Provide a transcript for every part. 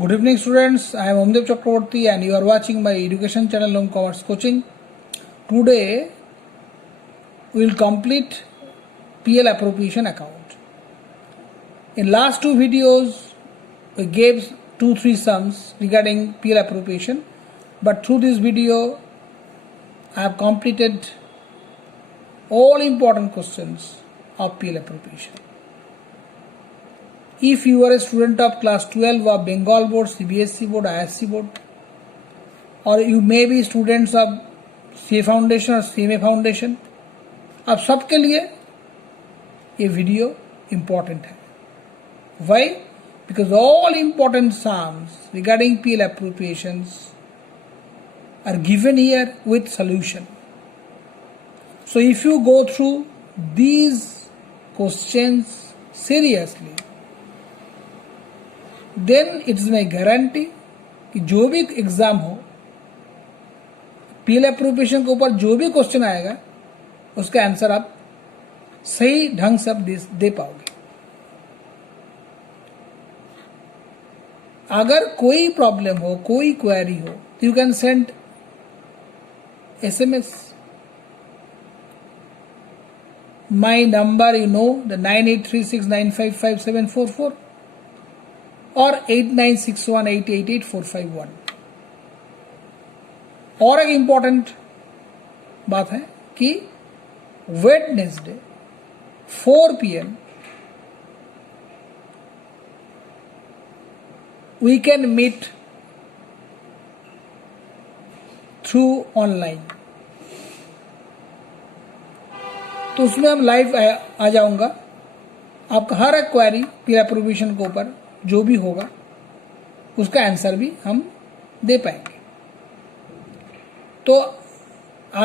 Good evening, students. I am Omdev Chakraborty and you are watching my education channel Home Commerce Coaching. Today we will complete PL appropriation account. In last two videos we gave 2-3 sums regarding PL appropriation, but through this video I have completed all important questions of PL appropriation. If you are a student of class 12 of Bengal board, CBSE board, ISC board, or you may be students of CA Foundation or CMA Foundation, आप सबके लिए ये video important है. Why? Because all important sums regarding PL appropriations are given here with solution. So if you go through these questions seriously, then it is my guarantee कि जो भी exam हो PL appropriation के ऊपर जो भी question आएगा उसका आंसर आप सही ढंग से आप दे पाओगे. अगर कोई प्रॉब्लम हो, कोई क्वेरी हो, तो you can send SMS. My number you know, the 9836955744 और 8961888451. और एक इम्पॉर्टेंट बात है कि Wednesday 4 PM we can meet through online. तो उसमें हम लाइव आ जाऊंगा. आपका हर एक क्वेरी पीएल एप्रोप्रिएशन के ऊपर जो भी होगा उसका आंसर भी हम दे पाएंगे. तो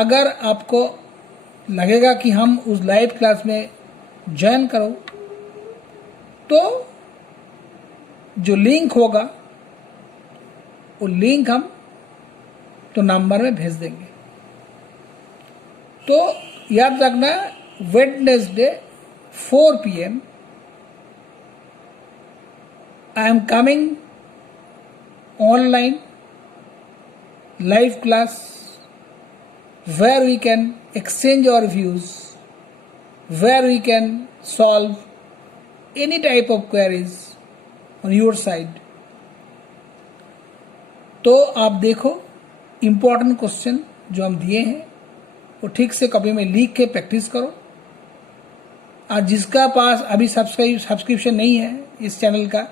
अगर आपको लगेगा कि हम उस लाइव क्लास में ज्वाइन करो तो जो लिंक होगा वो लिंक हम तो नंबर में भेज देंगे. तो याद रखना Wednesday 4 PM I am coming online live class where we can exchange our views, where we can solve any type of queries on your side. तो आप देखो इम्पोर्टेंट क्वेश्चन जो हम दिए हैं वो ठीक से कॉपी में लिख के प्रैक्टिस करो. और जिसका पास अभी सब्सक्रिप्शन नहीं है इस चैनल का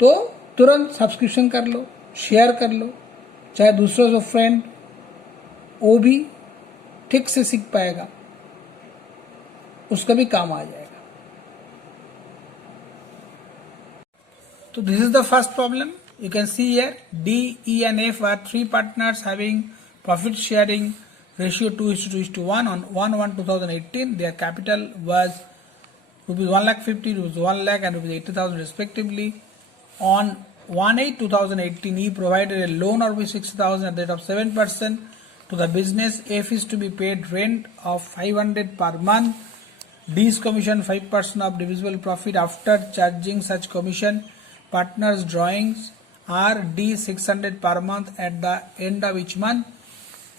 तो तुरंत सब्सक्रिप्शन कर लो, शेयर कर लो, चाहे दूसरों से फ्रेंड वो भी ठीक से सीख पाएगा, उसका भी काम आ जाएगा. तो this is the first problem. You can see here D, E and F are 3 partners having profit sharing ratio 2:1 on 1/1/2018. Their capital was rupees 1,50,000, rupees 1 lakh and rupees 80,000 respectively. On 1/8/2018, he provided a loan of rupees 60,000 at the rate of 7% to the business. F is to be paid rent of 500 per month. D is commission 5% of divisible profit after charging such commission. Partners' drawings are D 600 per month at the end of each month.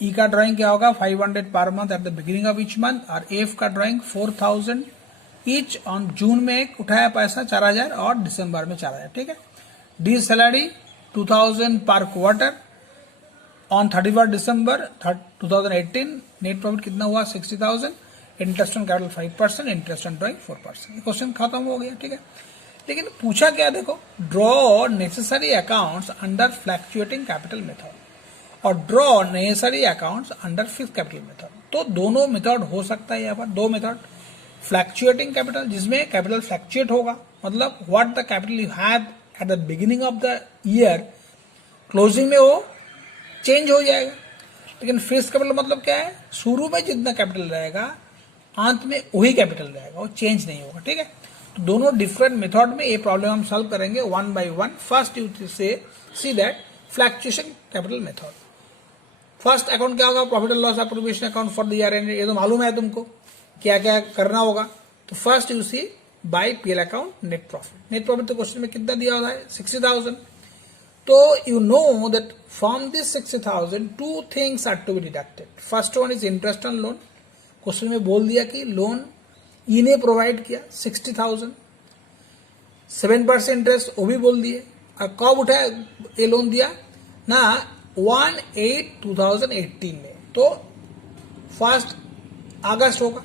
E का drawing क्या होगा 500 per month at the beginning of each month. और F का drawing 4,000 each on June में एक उठाया पैसा 4,000 और दिसंबर में 4,000. ठीक है. डी सैलरी 2,000 पर quarter on 31 December 2018. Net profit कितना हुआ 60,000. Interest on capital 5%, interest on drawing 4%. Question खत्म हो गया. ठीक है. लेकिन पूछा क्या देखो, draw necessary accounts under fluctuating capital method और draw necessary accounts under fixed capital method. तो दोनों मेथड हो सकता है. यहाँ पर दो मेथड. फ्लैक्चुएटिंग कैपिटल जिसमें कैपिटल फ्लैक्चुएट होगा, मतलब what the capital you have at the beginning of the year closing में वो चेंज हो जाएगा. लेकिन फिक्स्ड कैपिटल मतलब क्या है, शुरू में जितना कैपिटल रहेगा अंत में वही कैपिटल रहेगा, वो चेंज नहीं होगा. ठीक है. तो दोनों डिफरेंट मेथड में ये प्रॉब्लम हम सॉल्व करेंगे one by one. First you से see that fluctuation capital method. First account क्या होगा, profit and loss appropriation account for the year end. ये तो मालूम है तुमको क्या क्या करना होगा. तो first you see by PL account net profit. Net profit तो क्वेश्चन में कितना दिया हुआ है 60,000। तो you know that from this 60,000 two things are to be deducted. First one is interest on loan. Question में बोल दिया कि लोन ई ने प्रोवाइड किया 60,000, 7% इंटरेस्ट वो भी बोल दिए। और कब उठाया ये लोन दिया ना 1/8/2018 में, तो 1 अगस्त होगा।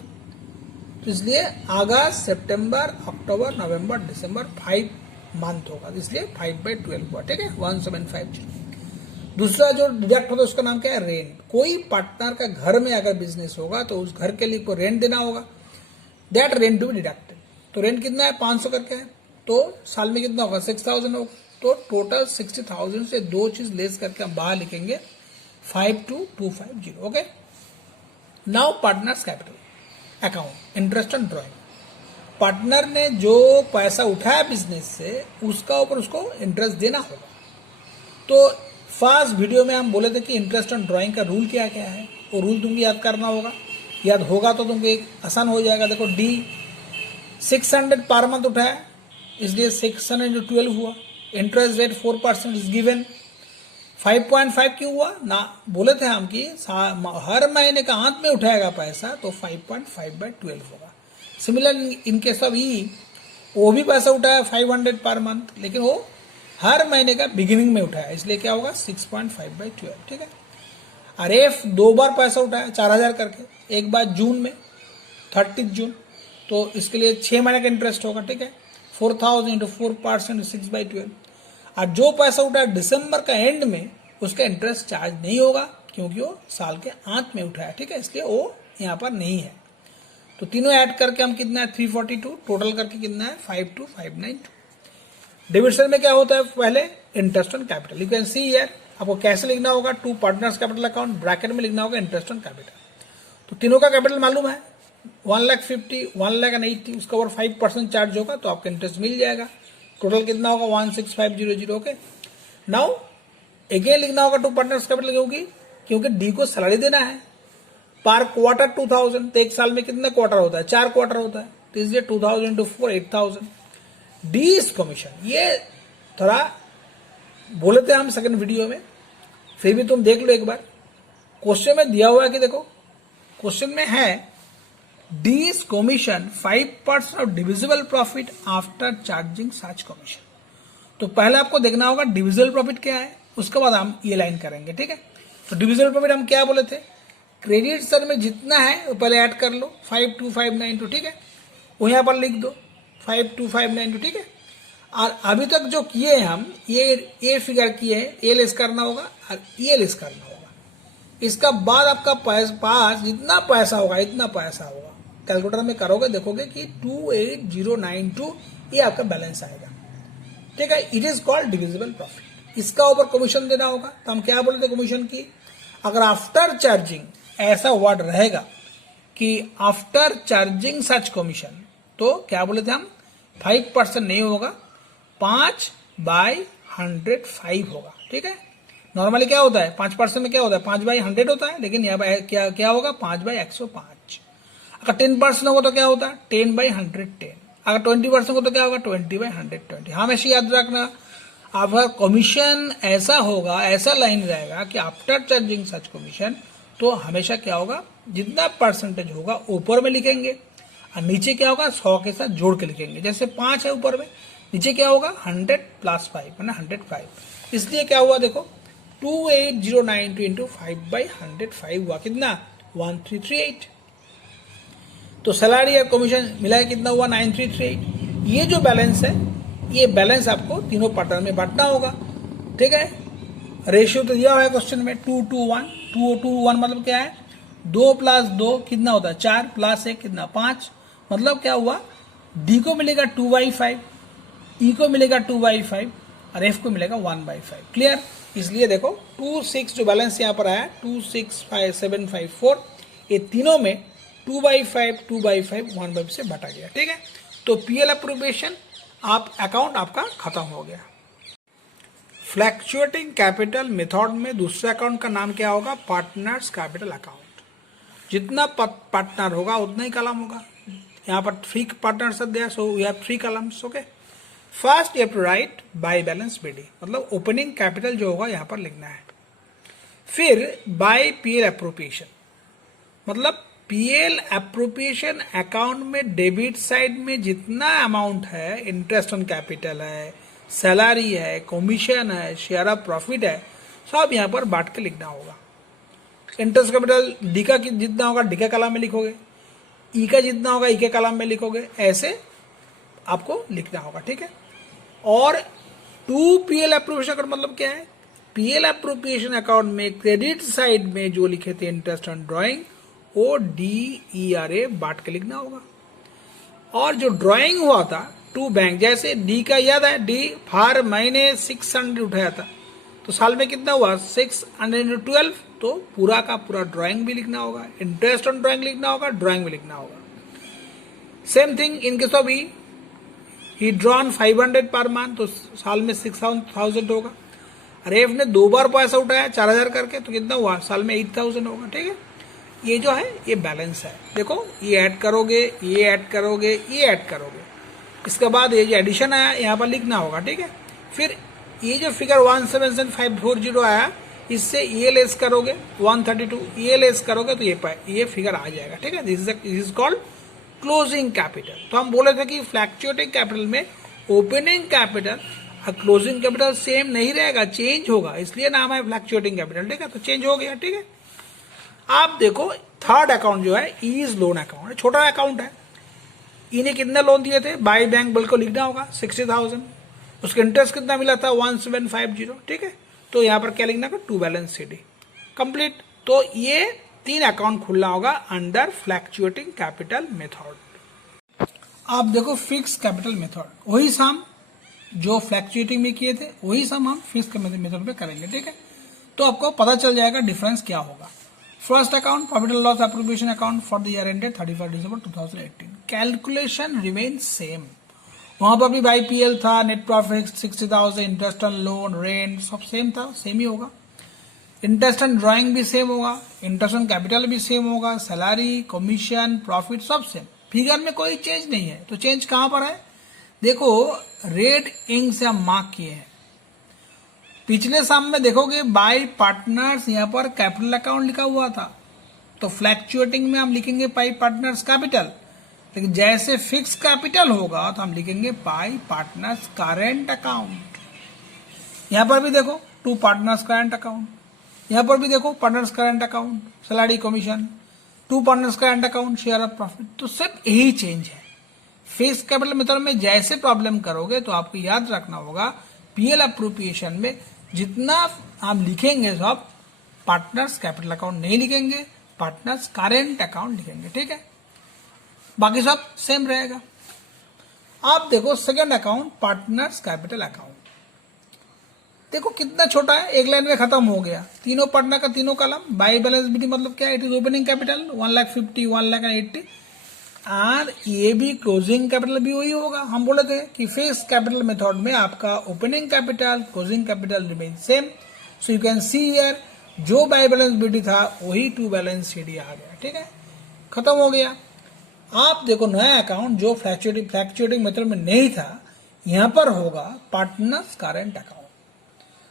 तो इसलिए अगस्त, सितंबर, अक्टूबर, नवंबर, दिसंबर 5 मंथ होगा, इसलिए 5/12 हुआ। ठीक है 1750। दूसरा जो डिडक्ट होता है उसका नाम क्या है रेंट। कोई पार्टनर का घर में अगर बिजनेस होगा तो उस घर के लिए को रेंट देना होगा, that rent to be deducted. तो रेंट कितना है 500 करके है, तो साल में कितना होगा 6,000 होगा। तो टोटल 60,000 से दो चीज लेस करके हम बाहर लिखेंगे 52,250। Okay, now partners capital account interest on drawing. Partner ने जो पैसा उठाया बिजनेस से उसका ऊपर उसको इंटरेस्ट देना होगा। तो फर्स्ट वीडियो में हम बोले थे कि इंटरेस्ट ऑन ड्राइंग का रूल क्या क्या है, वो रूल तुमको याद करना होगा। याद होगा तो तुमको एक आसान हो जाएगा। देखो डी 600 पर मंथ उठाया, इसलिए 600 × 12 हुआ। Interest rate 4% is given. 5.5 क्यों हुआ ना, बोले थे हम कि हर महीने का अंत में उठाएगा पैसा, तो 5.5/12 होगा। सिमिलर इन केस ऑफ ई, वो भी पैसा उठाया 500 पर मंथ, लेकिन वो हर महीने का बिगिनिंग में उठाया, इसलिए क्या होगा 6.5/12। ठीक है। और एफ 2 बार पैसा उठाया 4,000 करके, एक बार जून में 30 जून, तो इसके लिए 6 महीने का इंटरेस्ट होगा। ठीक है 4,000 × 4% 6/12। और जो पैसा उठाया दिसंबर का एंड में उसका इंटरेस्ट चार्ज नहीं होगा, क्योंकि वो साल के अंत में उठाया। ठीक है, इसलिए वो यहाँ पर नहीं है। तो तीनों ऐड करके हम कितना है 342, टोटल करके कितना है 52,592। डिविजन में क्या होता है पहले interest on capital. You can see here, आपको कैसे लिखना होगा to partners capital account, bracket में लिखना होगा इंटरेस्ट ऑन कैपिटल। तो तीनों का कैपिटल मालूम है 1,50,000, 1,80,000, उसका ऊपर 5% चार्ज होगा तो आपको इंटरेस्ट मिल जाएगा। टोटल कितना होगा 16,500। ओके, नाउ अगेन लिखना होगा टू पार्टनर्स कैपिटल, क्योंकि डी को सैलरी देना है पर क्वार्टर 2,000। तो एक साल में कितने क्वार्टर होता है 4 क्वार्टर होता है, तो इसलिए 2,000 × 4 8,000। D is commission. ये थोड़ा बोले थे हम सेकंड वीडियो में, फिर भी तुम देख लो एक बार। क्वेश्चन में दिया हुआ है कि देखो क्वेश्चन में है D is commission 5% of divisible profit after charging such commission. तो पहले आपको देखना होगा डिविजिबल प्रॉफिट क्या है, उसके बाद हम ये लाइन करेंगे। ठीक है, तो डिविजिबल प्रॉफिट हम क्या बोले थे, क्रेडिट सर में जितना है वो पहले ऐड कर लो 52,592। ठीक है, वो यहां पर लिख दो 52,592। ठीक है, और अभी तक जो किए हैं हम ये फिगर किए हैं, ये लेस करना होगा और ये लेस करना होगा। इसका बाद आपका पास जितना पैसा होगा इतना पैसा होगा। कैलकुलेटर में करोगे देखोगे कि 28092 ये आपका बैलेंस आएगा। ठीक है, it is called divisible profit. इसका ऊपर कमीशन देना होगा। तो हम क्या बोले थे कमीशन की, अगर आफ्टर चार्जिंग ऐसा वर्ड रहेगा कि आफ्टर चार्जिंग सच कमीशन, तो क्या बोले थे हम 5% नहीं होगा, 5/105 होगा। ठीक है, नॉर्मली क्या होता है 5% में क्या होता है 5/100 होता है, लेकिन यहाँ क्या होगा 5/105। अगर 10% होगा तो क्या होता है 10/110। अगर 20% होगा तो क्या होगा 20/120। हमेशा याद रखना, अगर कमीशन ऐसा होगा, ऐसा लाइन रहेगा कि आफ्टर चार्जिंग सच कमीशन, तो हमेशा क्या होगा जितना परसेंटेज होगा ऊपर में लिखेंगे और नीचे क्या होगा 100 के साथ जोड़ के लिखेंगे। जैसे 5 है ऊपर में, नीचे क्या होगा 100 + 5 है ना 105। इसलिए क्या हुआ देखो 28092 × 5/105 हुआ कितना 1338। तो सैलरी और कमीशन मिला है कितना हुआ 9338। ये जो बैलेंस है, ये बैलेंस आपको तीनों पार्टनर में बांटना होगा। ठीक है, रेशियो तो दिया हुआ है क्वेश्चन में 2:1। 2:1 मतलब क्या है 2 + 2 कितना होता है 4 + 1 कितना 5। मतलब क्या हुआ डी को मिलेगा 2/5, ई को मिलेगा 2/5 और एफ को मिलेगा 1/5। क्लियर। इसलिए देखो 26 जो बैलेंस यहाँ पर आया 265,754, ये तीनों में 2/5 2/5 1/5 से बटा गया। ठीक है, तो पीएल अप्रोप्रिएशन आप अकाउंट आपका खत्म हो गया। फ्लैक्चुएटिंग कैपिटल मेथड में दूसरे अकाउंट का नाम क्या होगा पार्टनर्स कैपिटल अकाउंट। जितना पार्टनर होगा उतना ही कॉलम होगा। यहाँ पर 3 partners are there, so we have 3 columns. Okay, first you have to write by balance BD, मतलब ओपनिंग कैपिटल जो होगा यहाँ पर लिखना है. फिर बाय पीएल अप्रोप्रिएशन, मतलब पीएल अप्रोप्रिएशन अकाउंट में डेबिट साइड में जितना अमाउंट है, इंटरेस्ट ऑन कैपिटल है, सैलरी है, कमीशन है, शेयर ऑफ प्रॉफिट है, सब यहाँ पर बांट के लिखना होगा. इंटरेस्ट कैपिटल डी का जितना होगा डी के कॉलम में लिखोगे, ई का जितना होगा ई के कॉलम में लिखोगे, ऐसे आपको लिखना होगा. ठीक है. और टू पीएल अप्रोप्रिएशन अकाउंट मतलब क्या है, पीएल अप्रोप्रिएशन अकाउंट में क्रेडिट साइड में जो लिखे थे इंटरेस्ट ऑन ड्राइंग, वो DERA बांट के लिखना होगा. और जो ड्राइंग हुआ था टू बैंक, जैसे डी का याद है, डी हर महीने 600 उठाया था, तो साल में कितना हुआ 612, तो पूरा का पूरा ड्राइंग भी लिखना होगा, इंटरेस्ट ऑन ड्राइंग लिखना होगा, ड्राइंग भी लिखना होगा. Same thing in case of E, he drawn 500 per month, तो साल में 6000 होगा. अरे एफ ने 2 बार पैसा उठाया 4000 करके, तो कितना हुआ साल में 8000 होगा. ठीक है. ये जो है ये बैलेंस है. देखो ये ऐड करोगे, ये ऐड करोगे, ये ऐड करोगे, इसके बाद ये जो एडिशन आया यहाँ पर लिखना होगा. ठीक है. फिर ये जो फिगर 177,540 आया, इससे ये लेस करोगे 132, ये लेस करोगे तो ये फिगर आ जाएगा. ठीक है. This is called closing capital. तो हम बोले थे कि फ्लैक्चुएटिंग कैपिटल में ओपनिंग कैपिटल और क्लोजिंग कैपिटल सेम नहीं रहेगा, चेंज होगा, इसलिए नाम है फ्लैक्चुएटिंग कैपिटल. ठीक है. तो चेंज हो गया. ठीक है. आप देखो थर्ड अकाउंट जो है ईज लोन अकाउंट है, छोटा अकाउंट है. इन्हें कितने लोन दिए थे, बाई बैंक बिल को लिखना होगा 60,000, उसका इंटरेस्ट कितना मिला था 1750. ठीक है. तो यहाँ पर क्या लिखना होगा, टू बैलेंस सीडी कंप्लीट. तो ये 3 अकाउंट खुलना होगा अंडर फ्लैक्चुएटिंग कैपिटल मेथड. आप देखो फिक्स कैपिटल मेथड, वही सम जो फ्लैक्चुएटिंग में किए थे वही सम हम फिक्स मेथड पे करेंगे. ठीक है. तो आपको पता चल जाएगा डिफरेंस क्या होगा. First account profit and loss appropriation account for the year ended 31 December 2018. Calculation remain same, वहां पर भी बाई पीएल था, net profit 60,000, interest on loan, rent सब सेम था, सेम ही होगा. इंटरेस्ट ऑन ड्राइंग भी सेम होगा, इंटरेस्ट ऑन कैपिटल भी सेम होगा, सैलरी, कमीशन, प्रॉफिट सब सेम. फिगर में कोई चेंज नहीं है. तो चेंज कहां पर है, देखो रेड इंक से हम मार्क किए हैं. पिछले साम में देखोगे बाय पार्टनर्स यहाँ पर कैपिटल अकाउंट लिखा हुआ था, तो फ्लैक्चुएटिंग में हम लिखेंगे बाय पार्टनर्स कैपिटल. लेकिन जैसे फिक्स कैपिटल होगा तो हम लिखेंगे बाय पार्टनर्स करेंट अकाउंट. यहां पर भी देखो टू पार्टनर्स करेंट अकाउंट, यहां पर भी देखो partners current account, salary, commission, to partners current account, share of profit. तो सिर्फ यही चेंज है. फिक्स कैपिटल मेथड में जैसे प्रॉब्लम करोगे तो आपको याद रखना होगा, पीएल अप्रोप्रिएशन में जितना हम लिखेंगे सब पार्टनर्स कैपिटल अकाउंट नहीं लिखेंगे, पार्टनर्स करेंट अकाउंट लिखेंगे. ठीक है. बाकी सब सेम रहेगा. आप देखो second account partners capital account, देखो कितना छोटा है, एक लाइन में खत्म हो गया. तीनों पार्टनर का तीनों कॉलम, बाई बैलेंस बीडी मतलब क्या है, इट इज ओपनिंग कैपिटल 1,50,000, 1,80,000, और ये भी क्लोजिंग कैपिटल भी वही होगा. हम बोले थे कि फिक्स कैपिटल मेथड में आपका opening capital, closing capital remain same. So you can see here, जो बाई बैलेंस बीडी था वही टू बैलेंस सीडी आ गया. ठीक है. खत्म हो गया. आप देखो नया अकाउंट जो फ्लैक्चुएटिंग मेथड में नहीं था, यहां पर होगा पार्टनर्स करेंट अकाउंट.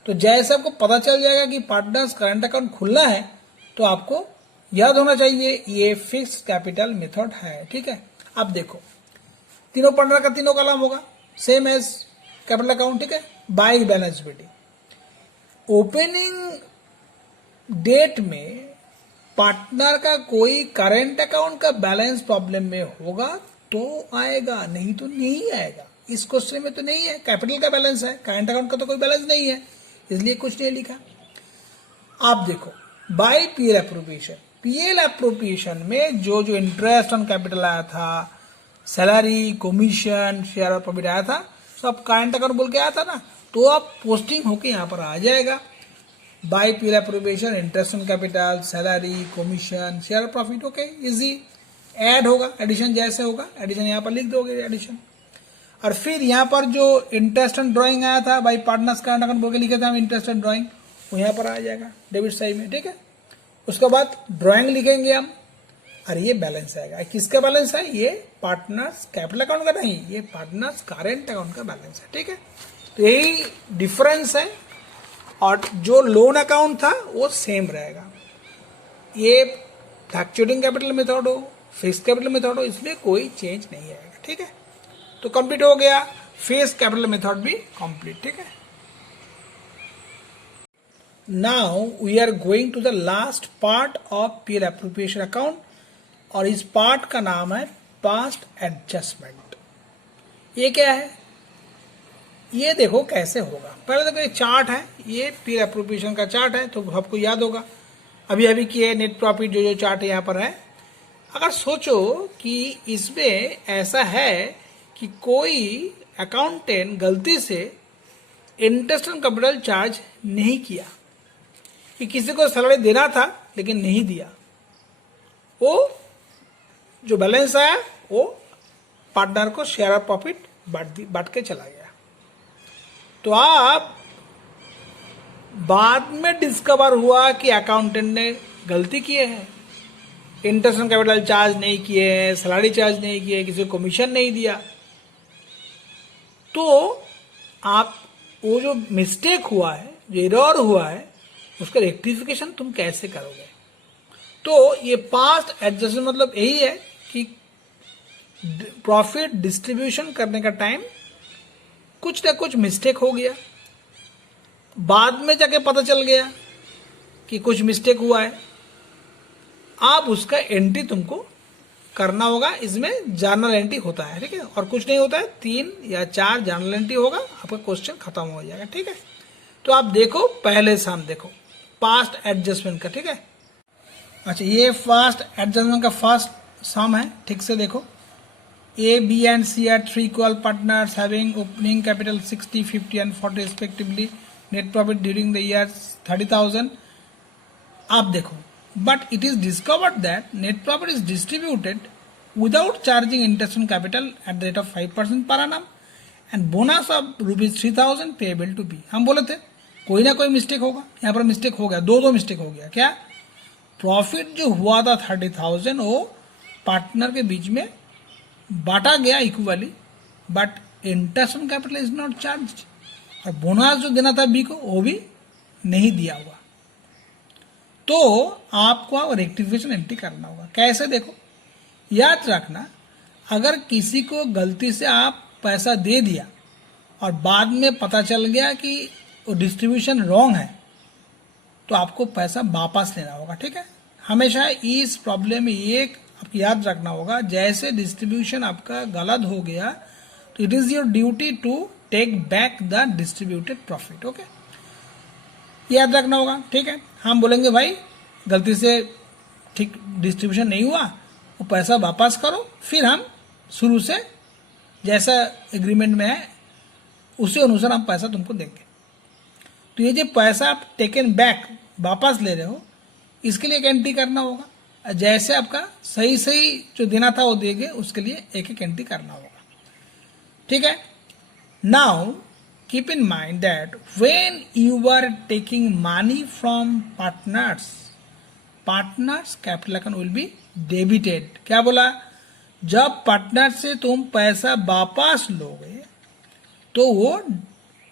तो जैसे आपको पता चल जाएगा कि पार्टनर्स करेंट अकाउंट खुलना है, तो आपको याद होना चाहिए ये फिक्स कैपिटल मेथड है. ठीक है. अब देखो तीनों पार्टनर का तीनों कॉलम होगा सेम एज कैपिटल अकाउंट. ठीक है. By balance BD opening date में पार्टनर का कोई करेंट अकाउंट का बैलेंस प्रॉब्लम में होगा तो आएगा, नहीं तो नहीं आएगा. इस क्वेश्चन में तो नहीं है, कैपिटल का बैलेंस है, करेंट अकाउंट का तो कोई बैलेंस नहीं है, इसलिए कुछ नहीं लिखा. आप देखो by PL appropriation, PL appropriation में जो जो इंटरेस्ट ऑन कैपिटल आया था, salary, commission, share of profit आया था, सब करेंट अकाउंट बोल के आया था ना, तो अब पोस्टिंग होके यहाँ पर आ जाएगा. By PL appropriation, interest on capital, salary, commission, share of profit. Okay, easy. Add होगा, एडिशन जैसे होगा एडिशन यहाँ पर लिख दोगे एडिशन. और फिर यहाँ पर जो इंटरेस्ट ऑन ड्राइंग आया था बाई पार्टनर्स करेंट अकाउंट बोल के लिखे थे हम, इंटरेस्ट ऑन ड्राइंग, वो यहाँ पर आ जाएगा डेबिट साइड में. ठीक है. उसके बाद ड्राइंग लिखेंगे हम, और ये बैलेंस आएगा। किसका बैलेंस है? ये पार्टनर्स कैपिटल अकाउंट का नहीं, ये पार्टनर्स करेंट अकाउंट का बैलेंस है। ठीक है, तो यही डिफरेंस है। और जो लोन अकाउंट था वो सेम रहेगा। ये फ्लक्चुएटिंग कैपिटल मेथड हो, फिक्स्ड कैपिटल मेथड हो, इसमें कोई चेंज नहीं आएगा। ठीक है, तो कंप्लीट हो गया। फिक्स्ड कैपिटल मेथड भी कंप्लीट। ठीक है, now we are going to the last part of PL appropriation account, और इस पार्ट का नाम है पास्ट एडजस्टमेंट। ये क्या है? ये देखो कैसे होगा। पहले देखो, ये चार्ट है, ये पीएल एप्रोप्रिएशन का चार्ट है, तो आपको याद होगा अभी अभी किए नेट प्रॉफिट जो चार्ट यहाँ पर है। अगर सोचो कि इसमें ऐसा है कि कोई अकाउंटेंट गलती से इंटरेस्ट ऑन कैपिटल चार्ज नहीं किया, कि किसी को सैलरी देना था लेकिन नहीं दिया, वो जो बैलेंस आया वो पार्टनर को शेयर ऑफ प्रॉफिट बांट के चला गया। तो आप बाद में डिस्कवर हुआ कि अकाउंटेंट ने गलती किए है, इंटरेस्ट ऑन कैपिटल चार्ज नहीं किए हैं, सैलरी चार्ज नहीं किए, किसी को कमीशन नहीं दिया, तो आप वो जो मिस्टेक हुआ है, जो एरर हुआ है, उसका रेक्टिफिकेशन तुम कैसे करोगे? तो ये पास्ट एडजस्टमेंट मतलब यही है कि प्रॉफिट डिस्ट्रीब्यूशन करने का टाइम कुछ ना कुछ मिस्टेक हो गया, बाद में जाके पता चल गया कि कुछ मिस्टेक हुआ है, आप उसका एंट्री तुमको करना होगा। इसमें जर्नल एंट्री होता है। ठीक है, और कुछ नहीं होता है, 3 या 4 जर्नल एंट्री होगा, आपका क्वेश्चन खत्म हो जाएगा। ठीक है, तो आप देखो, पहले सम देखो पास्ट एडजस्टमेंट का। ठीक है, अच्छा, ये फास्ट एडजस्टमेंट का फर्स्ट सम है। ठीक से देखो, A, B and C are 3 equal partners having opening capital 60, 50 and 40 respectively. Net profit during the year 30,000. आप देखो, but it is discovered that net profit is distributed without charging interest on capital at the rate of 5% per annum and bonus of rupees 3,000 payable to B. हम बोले थे कोई ना कोई mistake होगा, यहाँ पर मिस्टेक हो गया, दो मिस्टेक हो गया। क्या? प्रॉफिट जो हुआ था 30,000 वो पार्टनर के बीच में बांटा गया equally, but interest on capital is not charge, और बोनस जो देना था बी को वो भी नहीं दिया हुआ। तो आपको रेक्टिफिकेशन एंट्री करना होगा। कैसे? देखो, याद रखना, अगर किसी को गलती से आप पैसा दे दिया और बाद में पता चल गया कि वो डिस्ट्रीब्यूशन रॉन्ग है, तो आपको पैसा वापस लेना होगा। ठीक है, हमेशा इस प्रॉब्लम में ये आपको याद रखना होगा, जैसे डिस्ट्रीब्यूशन आपका गलत हो गया तो it is your duty to take back the distributed profit. Okay, याद रखना होगा। ठीक है, हम बोलेंगे भाई गलती से ठीक डिस्ट्रीब्यूशन नहीं हुआ, वो पैसा वापस करो, फिर हम शुरू से जैसा एग्रीमेंट में है उसी अनुसार हम पैसा तुमको देंगे। तो ये जो पैसा आप टेकन बैक वापस ले रहे हो, इसके लिए एक एंट्री करना होगा। जैसे आपका सही जो देना था वो देंगे, उसके लिए एक एक एंट्री करना होगा। ठीक है, now keep in mind that when you are taking money from partners capital account will be debited. क्या बोला? जब पार्टनर से तुम पैसा वापस लोगे तो वो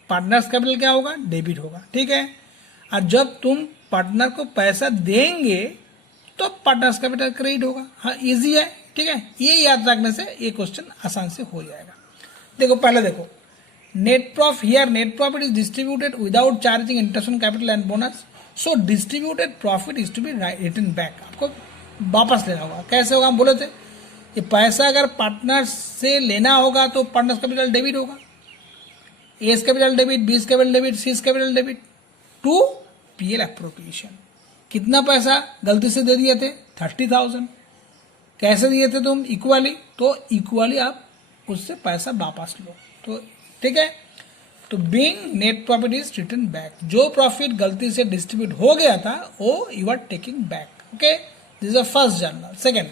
पार्टनर्स कैपिटल क्या होगा? डेबिट होगा। ठीक है, और जब तुम पार्टनर को पैसा देंगे तो पार्टनर्स कैपिटल क्रेडिट होगा। हाँ, इजी है। ठीक है, ये याद रखने से ये क्वेश्चन आसान से हो जाएगा। देखो, पहले देखो, net profit is distributed without charging interest on capital and bonus, so distributed profit is to be return back. आपको वापस लेना होगा। कैसे होगा? हम बोले थे ये पैसा अगर पार्टनर से लेना होगा तो पार्टनर्स कैपिटल डेबिट होगा, A's capital debit, B's capital debit, C's capital debit to PL appropriation. कितना पैसा गलती से दे दिए थे? 30,000। कैसे दिए थे तुम? इक्वली। तो इक्वली आप उससे पैसा वापस लो। तो ठीक है, तो being net profit is return back. जो प्रॉफिट गलती से डिस्ट्रीब्यूट हो गया था वो you are taking back. Okay, this is the first journal. Second,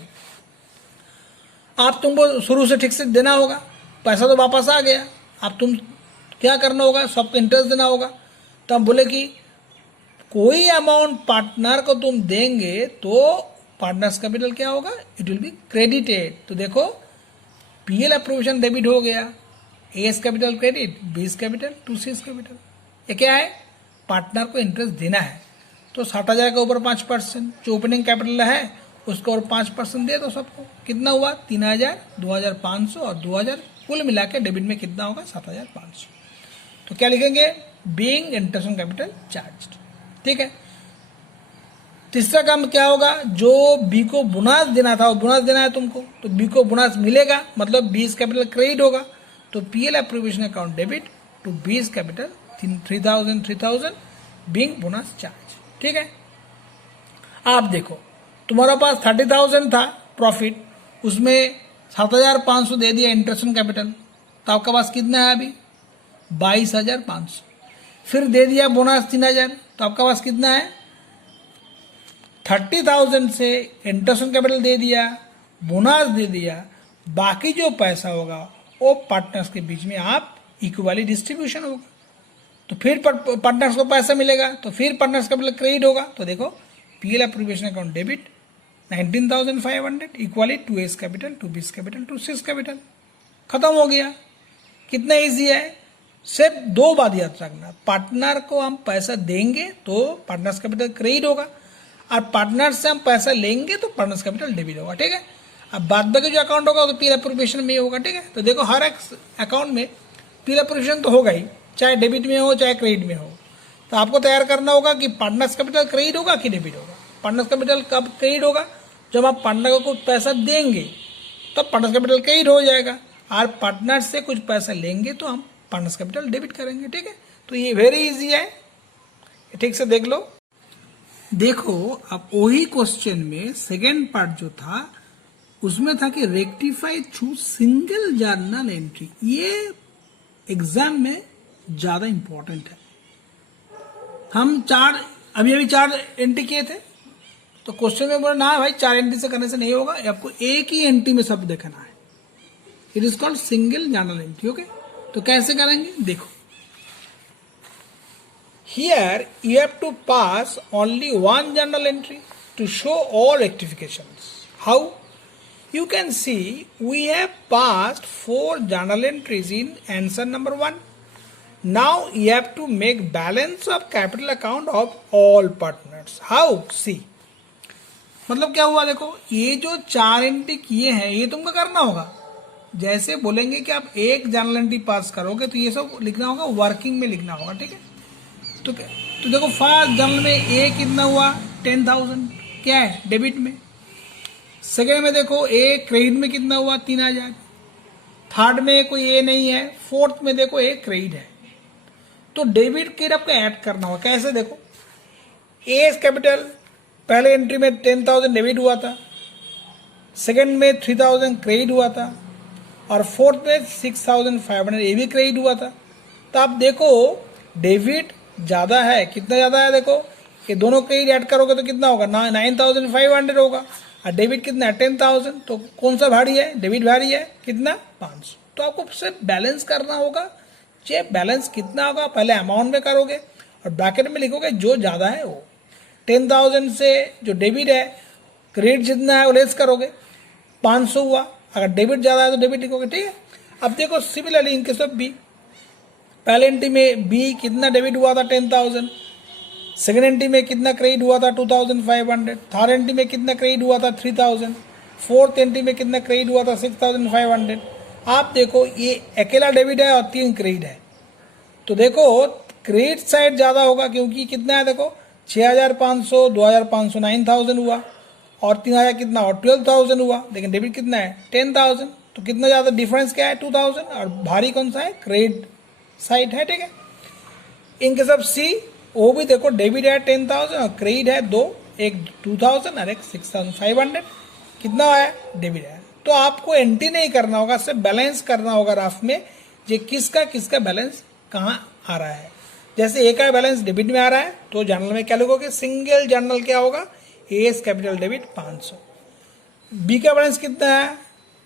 आप तुमको शुरू से ठीक से देना होगा, पैसा तो वापस आ गया, अब तुम क्या करना होगा? सबको इंटरेस्ट देना होगा। तो हम बोले कि कोई अमाउंट पार्टनर को तुम देंगे तो पार्टनर्स कैपिटल क्या होगा, इट विल बी क्रेडिटेड। तो देखो पीएल अप्रोवेशन डेबिट हो गया, A's capital credit, B's capital to C's capital. ये क्या है, पार्टनर को इंटरेस्ट देना है। तो 60,000 के ऊपर 5%, जो ओपनिंग कैपिटल है उसके ऊपर 5% दे दो सबको। कितना हुआ, 3,000, 2,500 और 2,000, कुल मिला के डेबिट में कितना होगा, 7,500। तो क्या लिखेंगे, being interest on capital charged. ठीक है। तीसरा काम क्या होगा, जो बी को बोनस देना था वो बोनस देना है तुमको, तो बी को बोनस मिलेगा, मतलब बीस कैपिटल क्रेडिट होगा। तो PL appropriation account debit to B's capital 3,000 being bonus charge. ठीक है। आप देखो तुम्हारा पास 30,000 था प्रॉफिट, उसमें 7,500 दे दिया इंटरेस्ट ऑन कैपिटल, तो आपका पास कितना है अभी, 22,500। फिर दे दिया बोनस 3,000, तो आपका पास कितना है, 30,000 से इंटरेस्ट ऑन कैपिटल दे दिया, बोनस दे दिया, बाकी जो पैसा होगा वो पार्टनर्स के बीच में आप इक्वली डिस्ट्रीब्यूशन होगा। तो फिर पार्टनर्स को पैसा मिलेगा, तो फिर पार्टनर्स कैपिटल क्रेडिट होगा। तो देखो PL appropriation account debit 19,500 equally to A's capital to B's capital to C's capital. खत्म हो गया। कितना इजी है, सिर्फ दो बात याद रखना, पार्टनर को हम पैसा देंगे तो पार्टनर्स कैपिटल क्रेडिट होगा, और पार्टनर से हम पैसा लेंगे तो पार्टनर्स कैपिटल डेबिट होगा। ठीक है। अब बाद बाकी जो अकाउंट होगा तो पीएल अप्रोविएशन में होगा। ठीक है। तो देखो हर एक अकाउंट में पीएल अप्रोविएशन तो होगा ही, चाहे डेबिट में हो चाहे क्रेडिट में हो। तो आपको तैयार करना होगा कि पार्टनर्स कैपिटल क्रेडिट होगा कि डेबिट होगा। पार्टनर्स कैपिटल कब क्रेडिट होगा, जब आप पार्टनर को पैसा देंगे तब पार्टनर्स कैपिटल क्रेडिट हो जाएगा, और पार्टनर से कुछ पैसा लेंगे तो हम पार्टनर्स कैपिटल डेबिट करेंगे। ठीक है। तो ये वेरी इजी है, ठीक से देख लो। देखो अब वही क्वेश्चन में सेकेंड पार्ट जो था उसमें था कि rectify through single journal entry. ये एग्जाम में ज्यादा इंपॉर्टेंट है। हम अभी 4 एंट्री किए थे, तो क्वेश्चन में बोला ना भाई 4 एंट्री से करने से नहीं होगा, आपको एक ही एंट्री में सब देखना है। It is called single journal entry. Okay, तो कैसे करेंगे देखो। Here you have to pass only one journal entry to show all rectifications. How? You can see we have passed 4 journal entries in answer number 1. Now you have to make balance of capital account of all partners. How? See. मतलब क्या हुआ देखो, ये जो 4 entry किए हैं ये तुमको करना होगा। जैसे बोलेंगे कि आप एक जर्नल एंट्री पास करोगे तो ये सब लिखना होगा, वर्किंग में लिखना होगा। ठीक है। तो देखो फर्स्ट जर्नल में ए कितना हुआ, 10,000 क्या है डेबिट में। सेकेंड में देखो ए क्रेडिट में कितना हुआ, 3,000। थर्ड में कोई ए नहीं है, फोर्थ में देखो ए क्रेडिट है। तो डेबिट क्रेडिट आपको ऐड करना होगा। कैसे देखो, ए कैपिटल पहले एंट्री में 10,000 डेबिट हुआ था, सेकेंड में 3,000 क्रेडिट हुआ था, और फोर्थ में 6,500 ए भी क्रेडिट हुआ था। तो आप देखो डेबिट ज्यादा है, कितना ज्यादा है देखो, ये दोनों क्रेडिट ऐड करोगे तो कितना होगा, 9,500 होगा, और डेबिट कितना है 10,000। तो कौन सा भारी है, डेबिट भारी है, कितना 500। तो आपको सिर्फ बैलेंस करना होगा। ये बैलेंस कितना होगा पहले अमाउंट में करोगे और ब्रैकेट में लिखोगे जो ज्यादा है वो। 10,000 से जो डेबिट है क्रेडिट जितना है वो लेस करोगे, 500 हुआ। अगर डेबिट ज्यादा है तो डेबिट लिखोगे। ठीक है। अब देखो similarly in case of B, पहले एंट्री में बी कितना डेबिट हुआ था 10,000, सेकेंड एंट्री में कितना क्रेडिट हुआ था 2,500, थर्ड एंट्री में कितना क्रेडिट हुआ था 3,000, फोर्थ एंट्री में कितना क्रेडिट हुआ था 6,500। आप देखो ये अकेला डेबिट है और 3 क्रेडिट है, तो देखो क्रेडिट साइड ज्यादा होगा क्योंकि कितना है देखो 6,500, 2,500 9,000 हुआ, और 3,000 कितना और 12,000 हुआ, लेकिन डेबिट कितना है 10,000। तो कितना ज्यादा डिफरेंस क्या है 2,000, और भारी कौन सा है क्रेडिट साइड है। ठीक है। इनके सब सी वो भी देखो डेबिट है 10,000 और क्रेडिट है 2, एक 2,000 और एक 6,500, कितना है डेबिट है। तो आपको एंट्री नहीं करना होगा, सिर्फ बैलेंस करना होगा राफ में, ये किसका किसका बैलेंस कहाँ आ रहा है। जैसे ए का बैलेंस डेबिट में आ रहा है तो जर्नल में क्या लिखोगे, सिंगल जर्नल क्या होगा, एस कैपिटल डेबिट 500। बी का बैलेंस कितना है,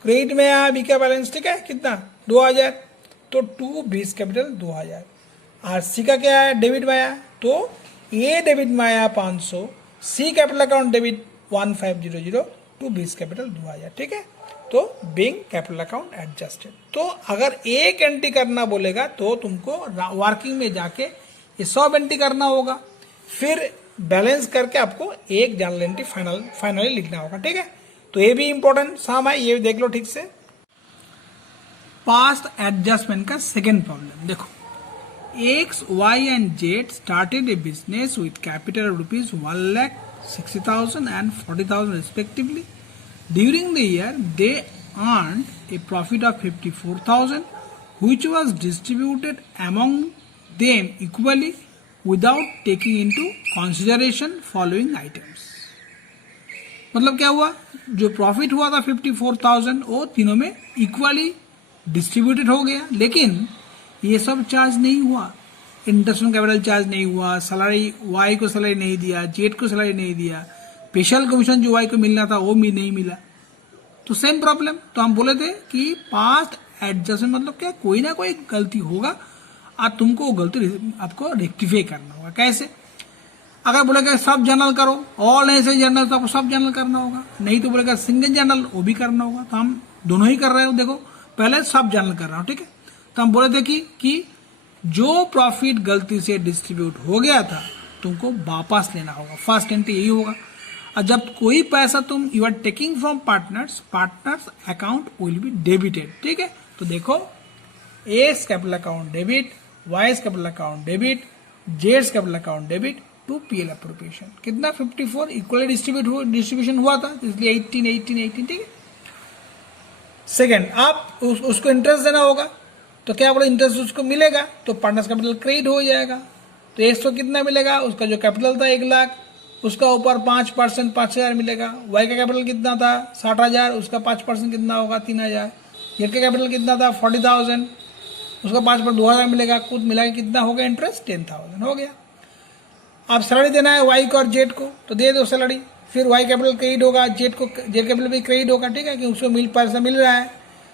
क्रेडिट में आया बी का बैलेंस, ठीक है, कितना 2,000, तो 2 बीस कैपिटल 2,000। और सी का क्या है, डेबिट में आया, तो ए डेबिट में आया 500, C capital account debit 1500 to B's capital 2000, ठीक है। तो बिंग कैपिटल अकाउंट एडजस्टेड। तो अगर एक एंट्री करना बोलेगा तो तुमको वर्किंग में जाके ये सब एंट्री करना होगा, फिर बैलेंस करके आपको एक जर्नल एंट्री फाइनली लिखना होगा, ठीक है। तो ये भी इंपॉर्टेंट साम है, ये देख लो ठीक से। पास्ट एडजस्टमेंट का सेकेंड प्रॉब्लम देखो, X, Y and Z started a business with capital of rupees 1,60,000 and 40,000 respectively. During the year, they earned a profit of 54,000, which was distributed among them equally without taking into consideration following items. मतलब क्या हुआ, जो profit हुआ था 54,000 वो तीनों में equally distributed हो गया, लेकिन ये सब चार्ज नहीं हुआ, इंटरेस्ट ऑन कैपिटल चार्ज नहीं हुआ, सैलरी वाई को सैलरी नहीं दिया, जेड को सैलरी नहीं दिया, स्पेशल कमीशन जो वाई को मिलना था वो भी नहीं मिला। तो सेम प्रॉब्लम। तो हम बोले थे कि पास्ट एडजस्टमेंट मतलब क्या, कोई ना कोई गलती होगा और तुमको वो गलती आपको रेक्टिफाई करना होगा। कैसे, अगर बोलेगा सब जर्नल करो, ऑल ऐसे जर्नल तो आपको सब जर्नल करना होगा, नहीं तो बोलेगा सिंगल जर्नल वो भी करना होगा। तो हम दोनों ही कर रहे हो, देखो पहले सब जर्नल कर रहा हूँ, ठीक है। तो हम बोले थे कि जो प्रॉफिट गलती से डिस्ट्रीब्यूट हो गया था तुमको वापस लेना होगा, फर्स्ट एंट्री यही होगा। और जब कोई पैसा तुम you are taking from partners account will be debited, ठीक है। तो देखो X's capital account debit, Y capital account debit, जेड्स capital account debit to PL appropriation. कितना 54 इक्वली डिस्ट्रीब्यूशन हुआ था, इसलिए 18, ठीक है। सेकेंड, आप उसको इंटरेस्ट देना होगा, तो क्या बोले इंटरेस्ट उसको मिलेगा, तो पार्टनर्स कैपिटल क्रेडिट हो जाएगा। तो एक्स को कितना मिलेगा, उसका जो कैपिटल था 1 लाख, उसका ऊपर 5% 5,000 मिलेगा। वाई का कैपिटल कितना था 60,000, उसका 5% कितना होगा 3,000। जेड का कैपिटल कितना था 40,000, उसका 5% 2,000 मिलेगा। कुछ मिला के कितना हो गया इंटरेस्ट 10,000 हो गया। आप सैलरी देना है वाई को और जेड को, तो दे दो सैलरी, फिर वाई कैपिटल क्रेडिट होगा, जेड कैपिटल भी क्रेडिट होगा, ठीक है, कि उसको पैसा मिल रहा है।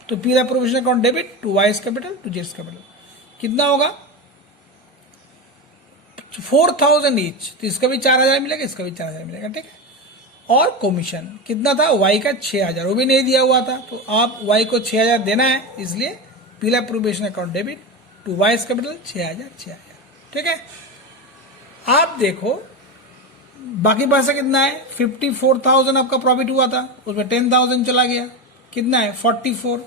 तो P appropriation account debit to Y's capital to जेड्स कैपिटल कितना होगा 4,000 ईच, तो इसका भी 4,000 मिलेगा, इसका भी 4,000 मिलेगा, ठीक है। और कमीशन कितना था वाई का 6,000, वो भी नहीं दिया हुआ था, तो आप वाई को 6,000 देना है, इसलिए P appropriation account debit to Y's capital 6,000, ठीक है। आप देखो बाकी पैसा कितना है, 54,000 आपका प्रॉफिट हुआ था, उसमें 10,000 चला गया, कितना है 44।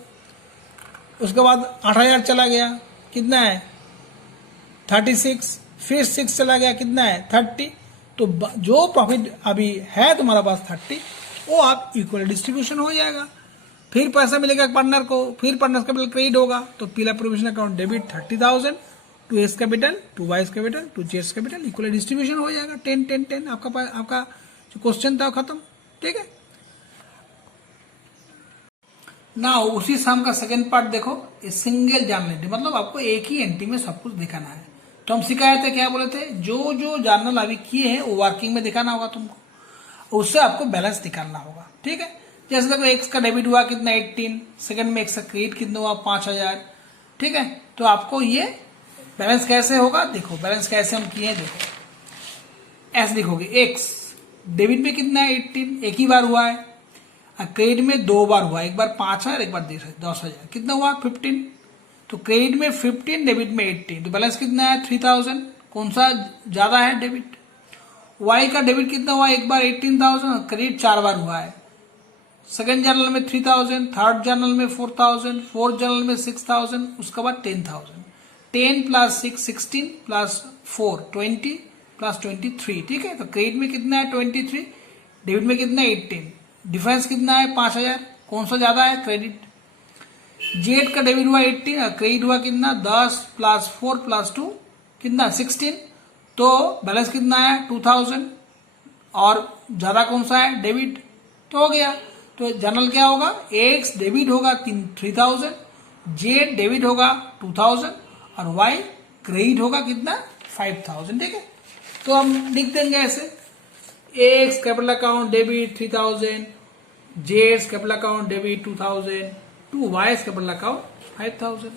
उसके बाद 8,000 चला गया, कितना है 36, फिर 6 चला गया, कितना है 30। तो जो प्रॉफिट अभी है तुम्हारा पास 30, वो आप इक्वल डिस्ट्रीब्यूशन हो जाएगा। फिर पैसा मिलेगा पार्टनर को, फिर पार्टनर कैपिटल क्रेडिट होगा, तो P appropriation account debit 30,000 to A's capital to Y's capital to जेड्स कैपिटल इक्वल डिस्ट्रीब्यूशन हो जाएगा 10-10-10। आपका जो क्वेश्चन था खत्म, ठीक है ना। उसी सम का सेकंड पार्ट देखो, सिंगल जर्नल एंट्री मतलब आपको एक ही एंट्री में सब कुछ दिखाना है। तो हम सिखाए थे, क्या बोले थे, जो जो जर्नल अभी किए हैं वो वर्किंग में दिखाना होगा तुमको, उससे आपको बैलेंस निकालना होगा, ठीक है। जैसे देखो एक्स का डेबिट हुआ कितना 18, सेकंड में एक्स का क्रेडिट कितना हुआ 5,000, ठीक है। तो आपको ये बैलेंस कैसे होगा, देखो बैलेंस कैसे हम किए, देखो ऐसे लिखोगे, एक्स डेबिट में कितना है 18, एक ही बार हुआ है, क्रेडिट में 2 बार हुआ, एक बार 5,000 एक बार 10,000, कितना हुआ 15। तो क्रेडिट में 15, डेबिट में 18, तो बैलेंस कितना है 3,000। कौन सा ज्यादा है डेबिट, वाई का डेबिट कितना हुआ, एक बार 18,000, क्रेडिट 4 बार हुआ है। सेकंड जर्नल में 3,000, थर्ड जर्नल में 4,000, फोर्थ जर्नल में 6,000, उसके बाद 10,000। 10 + 6 16 + 4 20 + 23, ठीक है। तो क्रेडिट में कितना है 23, डेबिट में कितना है 18, डिफरेंस कितना है 5,000। कौन सा ज्यादा है, क्रेडिट। जेड का डेबिट हुआ 18, क्रेडिट हुआ कितना 10 + 4 + 2 कितना 16, तो बैलेंस कितना है 2,000, और ज्यादा कौन सा है डेबिट, तो हो गया। तो जर्नल क्या होगा, एक्स डेबिट होगा 3,000, जेड डेबिट होगा 2,000, और वाई क्रेडिट होगा कितना 5,000, ठीक है। तो हम लिख देंगे ऐसे, एक्स कैपिटल अकाउंट डेबिट 3,000, जेड्स capital account debit 2,000 to Y's capital account 5,000,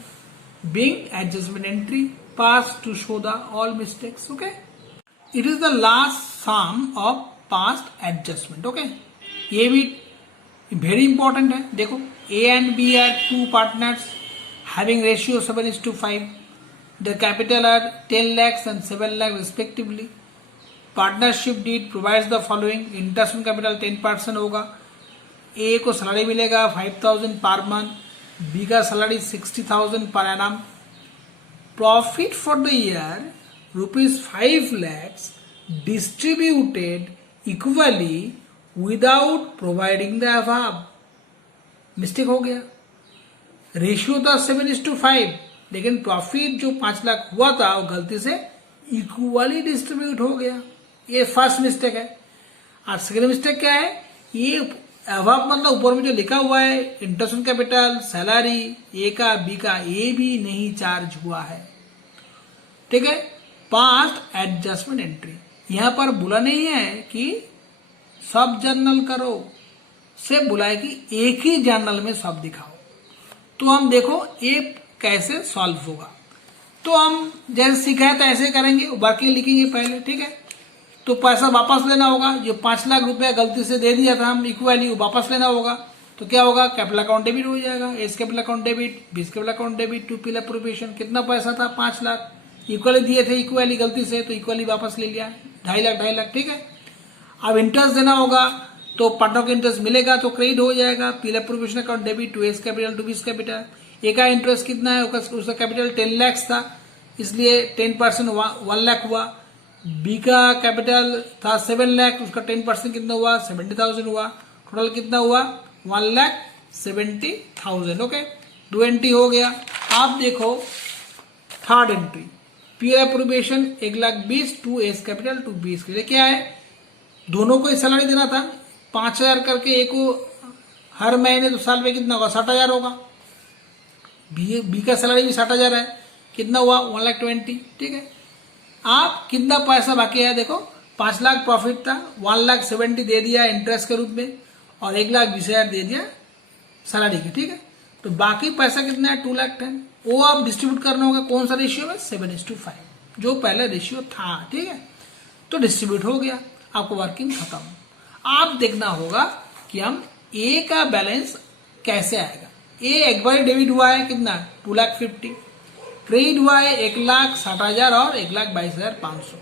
being adjustment entry passed to show the all mistakes, okay. It is the last sum of past adjustment. Okay, ये भी वेरी इंपॉर्टेंट है। देखो, A and B are two partners having ratio 7:5, the capital are 10 lakhs and 7 lakhs respectively। Partnership deed provides the following, interest on capital 10% होगा। ए को salary मिलेगा 5,000 per month, B का salary 60,000 per annum. Profit for the year ₹5 lakhs distributed equally without providing the अभाव। Mistake हो गया, ratio था 7:5, लेकिन profit जो 5 लाख हुआ था वो गलती से इक्वली डिस्ट्रीब्यूट हो गया। ये फर्स्ट मिस्टेक है। और सेकेंड मिस्टेक क्या है, ये अभाव मतलब ऊपर में जो लिखा हुआ है इंटरेस्ट ऑन कैपिटल, सैलरी, ए का बी का, ये भी नहीं चार्ज हुआ है। ठीक है, पास्ट एडजस्टमेंट एंट्री यहां पर बोला नहीं है कि सब जर्नल करो, से बोला है कि एक ही जर्नल में सब दिखाओ। तो हम देखो ये कैसे सॉल्व होगा। तो हम जैसे सीखा है तो ऐसे करेंगे, बाकी लिखेंगे पहले। ठीक है, तो पैसा वापस लेना होगा। जो 5 लाख रुपया गलती से दे दिया था हम इक्वली, वो वापस लेना होगा। तो क्या होगा, कैपिटल अकाउंट डेबिट हो जाएगा। A's capital account debit, B's capital account debit, to pillar provision. कितना पैसा था, 5 लाख इक्वली दिए थे इक्वली गलती से, तो इक्वली वापस ले लिया 2.5 लाख। ठीक है, अब इंटरेस्ट देना होगा, तो पार्टनर को इंटरेस्ट मिलेगा तो क्रेडिट हो जाएगा। P L appropriation account debit to A's capital to B's capital. A का इंटरेस्ट कितना है, उसका कैपिटल 10 lakhs था, इसलिए 10% 1 लाख हुआ। बी का कैपिटल था 7 लाख, उसका 10% कितना हुआ, 70,000 हुआ। टोटल कितना हुआ, 1,70,000। ओके, 2 एंट्री हो गया। आप देखो third entry, P L appropriation 1,20,000 to A's capital to B's capital. क्या है, दोनों को सैलरी देना था 5,000 करके, एक को हर महीने, तो साल में कितना होगा, 60,000 होगा। बी का सैलरी भी 60,000 है, कितना हुआ, 1,20,000। ठीक है, आप कितना पैसा बाकी है, देखो 5 लाख प्रॉफिट था, 1,70,000 दे दिया इंटरेस्ट के रूप में, और 1,20,000 दे दिया सैलरी के। ठीक है, तो बाकी पैसा कितना है, 2,10,000। वो आप डिस्ट्रीब्यूट करना होगा कौन सा रेशियो में, 7:5, जो पहले रेशियो था। ठीक है, तो डिस्ट्रीब्यूट हो गया, आपको वर्किंग खत्म। आप देखना होगा कि हम ए का बैलेंस कैसे आएगा। ए एक बार डेबिट हुआ है कितना, 2,50,000, क्रेडिट हुआ है 1,60,000 और 1,22,500।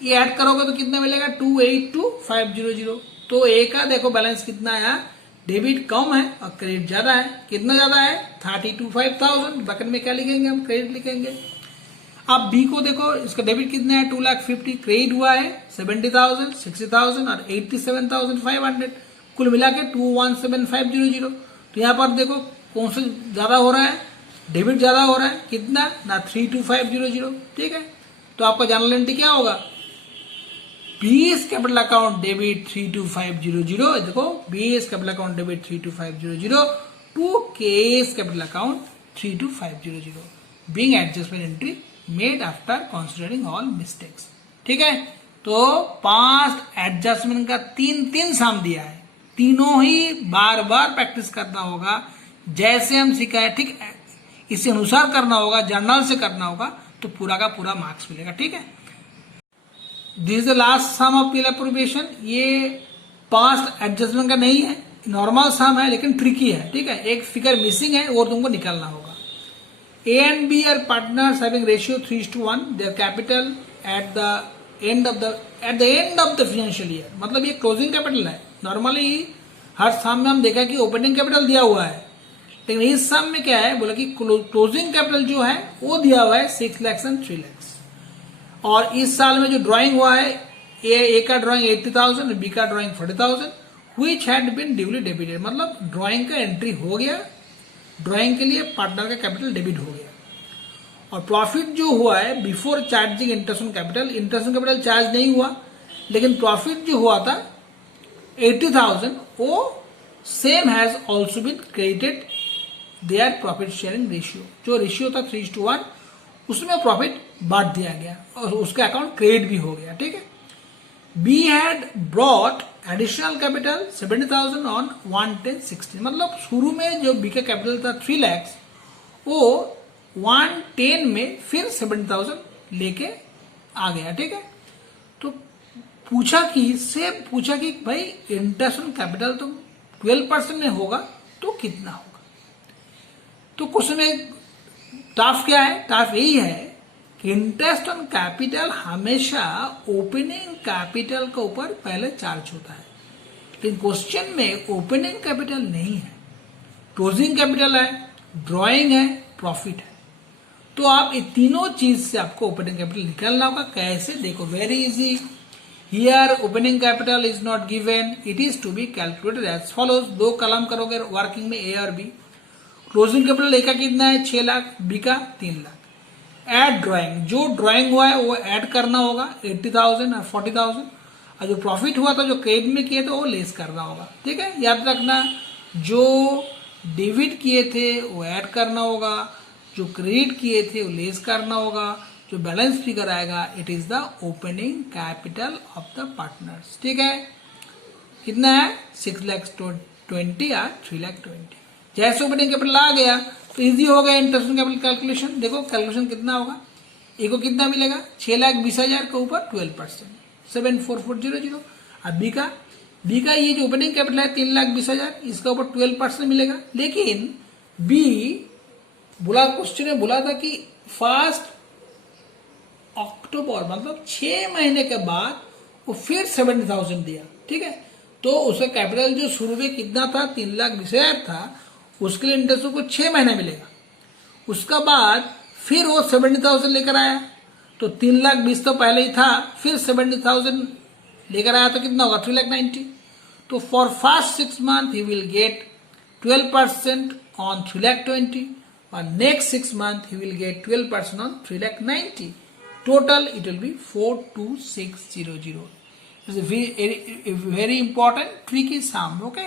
ये ऐड करोगे तो कितना मिलेगा, 282,500। तो ए का देखो बैलेंस कितना आया, डेबिट कम है और क्रेडिट ज्यादा है। कितना ज्यादा है, 32,500। बकेट में क्या लिखेंगे हम, क्रेडिट लिखेंगे। अब बी को देखो, इसका डेबिट कितना है, 2,50,000, क्रेडिट हुआ है 70,000, 60,000 और 87,500। कुल मिला के 217,500। तो यहाँ पर देखो कौन सा ज्यादा हो रहा है, डेबिट ज्यादा हो रहा है, कितना ना, 32,500। ठीक है, तो आपका जनरल एंट्री क्या होगा, बीएस कैपिटल अकाउंट डेबिट 32,500। देखो B's capital account debit 32,500 to K's capital account 32,500 being adjustment entry made after considering all mistakes. ठीक है, तो पास्ट एडजस्टमेंट का तीन सम दिया है, तीनों ही बार बार प्रैक्टिस करना होगा जैसे हम सीखा है। ठीक है, इसे अनुसार करना होगा, जर्नल से करना होगा, तो पूरा का पूरा मार्क्स मिलेगा। ठीक है, this is the last sum of pillar provision. ये पास्ट एडजस्टमेंट का नहीं है, नॉर्मल सम है लेकिन ट्रिकी है। ठीक है, एक फिगर मिसिंग है वो तुमको निकालना होगा। A and B are partners having ratio 3:1. Their capital at the end of the financial year, मतलब ये क्लोजिंग कैपिटल है। नॉर्मली हर सम में हम देखा कि ओपनिंग कैपिटल दिया हुआ है, लेकिन इस सम में क्या है, बोला कि क्लोजिंग कैपिटल जो है वो दिया हुआ है 6 lakhs and 3 lakhs। और इस साल में जो ड्राइंग हुआ है, ए का ड्राइंग 80,000 और बी का drawing 40,000 which had been duly debited, मतलब ड्राइंग का एंट्री हो गया, ड्राइंग के लिए पार्टनर का कैपिटल डेबिट हो गया। और प्रॉफिट जो हुआ है before charging interest on capital, interest on capital charge नहीं हुआ, लेकिन प्रॉफिट जो हुआ था 80,000 वो same has also been credited their profit sharing ratio. जो रेशियो था 3:1 उसमें प्रॉफिट बांट दिया गया और उसका अकाउंट क्रेडिट भी हो गया। ठीक है, be had brought additional capital 70,000 on 110/16, मतलब शुरू में जो बी का कैपिटल था 3 lakhs वो 110 में फिर 70,000 लेके आ गया। ठीक है, तो पूछा कि भाई इंटरेस्ट ऑन कैपिटल तो 12% में होगा तो कितना होगा। तो क्वेश्चन में टाफ क्या है, टाफ यही है कि इंटरेस्ट ऑन कैपिटल हमेशा ओपनिंग कैपिटल के ऊपर पहले चार्ज होता है, लेकिन क्वेश्चन में ओपनिंग कैपिटल नहीं है, क्लोजिंग कैपिटल है, ड्रॉइंग है, प्रॉफिट है। तो आप ये तीनों चीज से आपको ओपनिंग कैपिटल निकालना होगा। कैसे, देखो very easy. Here opening capital is not given, it is to be calculated as follows. दो कलम करोगे वर्किंग में, ए और बी। क्लोजिंग कैपिटल ए का कितना है 6 लाख, बी का 3 लाख। एड ड्रॉइंग, जो ड्रॉइंग हुआ है वो ऐड करना होगा 80,000 और 40,000, और जो प्रॉफिट हुआ था जो क्रेडिट में किए थे वो लेस करना होगा। ठीक है, याद रखना, जो डेबिट किए थे वो ऐड करना होगा, जो क्रेडिट किए थे वो लेस करना होगा, जो बैलेंस फिगर आएगा it is the opening capital of the partners. ठीक है, कितना है 6,20,000 या 3,20,000। जैसे ओपनिंग कैपिटल आ गया तो इजी हो गया इंटरेस्ट ऑन कैपिटल कैलकुलेशन। देखो कैलकुलेशन कितना होगा, ए को कितना मिलेगा 6,20,000 के ऊपर 12%, 74400। अब बी का ये जो ओपनिंग कैपिटल है 3,20,000, इसका ऊपर 12% मिलेगा। लेकिन बी बोला, क्वेश्चन में बोला था कि 1 अक्टूबर मतलब 6 महीने के बाद वो फिर 70,000 दिया। ठीक है, तो उसका कैपिटल जो शुरू में कितना था 3,20,000 था, उसके लिए इंटरेस्ट को 6 महीना मिलेगा। उसका बाद फिर वो 70,000 लेकर आया, तो 3,20,000 तो पहले ही था, फिर 70,000 लेकर आया तो कितना होगा 3,90,000। तो for first 6 month he will get 12% on 3,20,000 और next 6 month he will get 12% on 3,90,000. Total it will be 42600. It's a very important tricky sum. Okay.